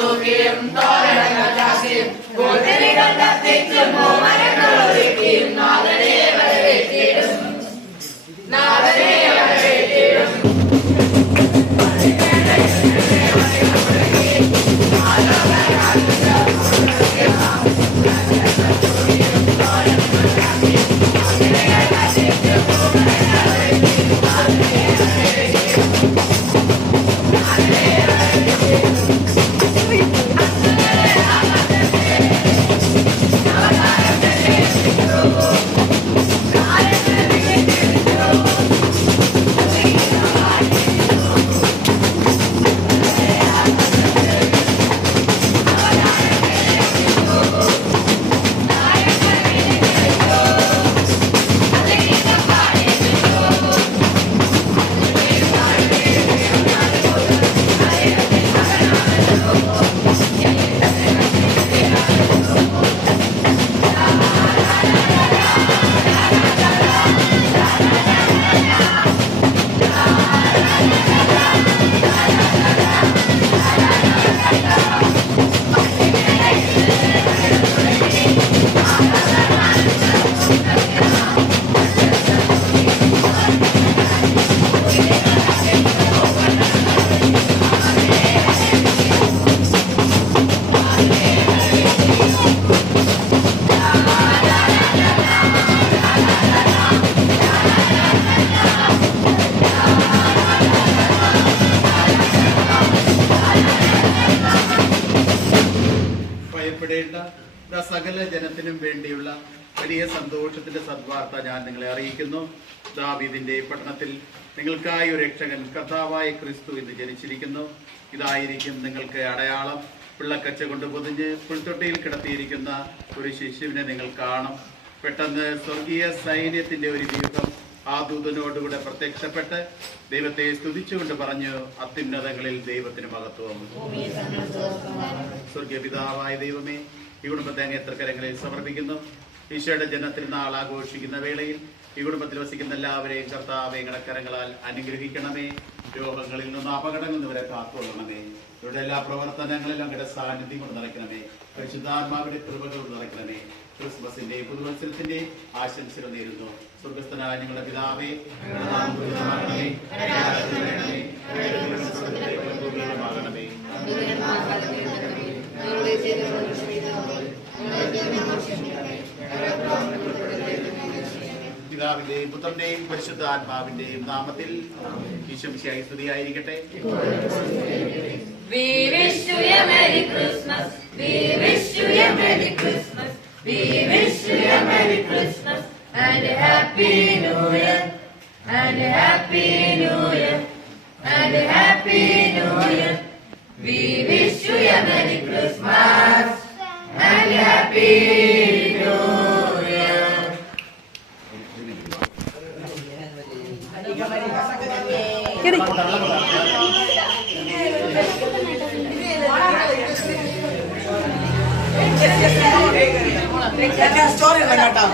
തൂക്കിയും തോരണങ്ങൾ ചാക്കിയും കൂട്ടിരികൾ കത്തിച്ചും മരങ്ങളൊരുക്കിയും നാഥനെ വരവേറ്റിടും നാഥനെ വരവേറ്റിടും. സകല ജനത്തിനും വേണ്ടിയുള്ള വലിയ സന്തോഷത്തിന്റെ സദ്വാർത്ത ഞാൻ നിങ്ങളെ അറിയിക്കുന്നു. ദാവീദിന്റെ പട്ടണത്തിൽ നിങ്ങൾക്കായി ഒരു രക്ഷകൻ കർത്താവായ ക്രിസ്തു ഇന്ന് ജനിച്ചിരിക്കുന്നു. ഇതായിരിക്കും നിങ്ങൾക്ക് അടയാളം. പിള്ളക്കച്ച കൊണ്ട് പൊതിഞ്ഞ് പുൽത്തൊട്ടിയിൽ കിടത്തിയിരിക്കുന്ന ഒരു ശിശുവിനെ നിങ്ങൾ കാണും. പെട്ടെന്ന് സ്വർഗീയ സൈന്യത്തിന്റെ ഒരു വ്യൂഹം ആ ദൂതനോടുകൂടെ പ്രത്യക്ഷപ്പെട്ട് ദൈവത്തെ സ്തുതിച്ചുകൊണ്ട് പറഞ്ഞു, അത്യുന്നതങ്ങളിൽ ദൈവത്തിന് മഹത്വം. സ്വർഗീയ പിതാവായ ദൈവമേ, ഈ കുടുംബത്തെ അങ്ങ് തൃക്കരങ്ങളിൽ സമർപ്പിക്കുന്നു. ഈശോയുടെ ജനത്തിരുന്നാൾ ആഘോഷിക്കുന്ന വേളയിൽ ഈ കുടുംബത്തിൽ വസിക്കുന്ന എല്ലാവരെയും കർത്താവേ കരങ്ങളാൽ അനുഗ്രഹിക്കണമേ. രോഗങ്ങളിൽ നിന്ന് അപകടങ്ങളിൽ നിന്ന് വരെ കാത്തുകൊള്ളണമേ. ഇവരുടെ എല്ലാ പ്രവർത്തനങ്ങളിലും അങ്ങയുടെ സാന്നിധ്യം കൊണ്ട് നിറയ്ക്കണമേ. പരിശുദ്ധാത്മാവിന്റെ കൃപകൾ കൊണ്ട് നിറയ്ക്കണമേ. ക്രിസ്മസിന്റെയും പുതുവത്സരത്തിന്റെയും ആശംസകൾ നേരുന്നു. സ്വർഗസ്ഥനായ ഞങ്ങളുടെ പിതാവേ, പിതാവിന്റെയും പുത്രന്റെയും പരിശുദ്ധാത്മാവിന്റെയും നാമത്തിൽ ഈശോമിശിഹായ്ക്ക് സ്തുതിയായിരിക്കട്ടെ. We wish you a Merry Christmas. We wish you a Merry Christmas. We wish you a Merry Christmas and a Happy New Year. And a Happy New Year. And a Happy New Year. We wish you a Merry Christmas and a Happy New Year. Story കേട്ടോ.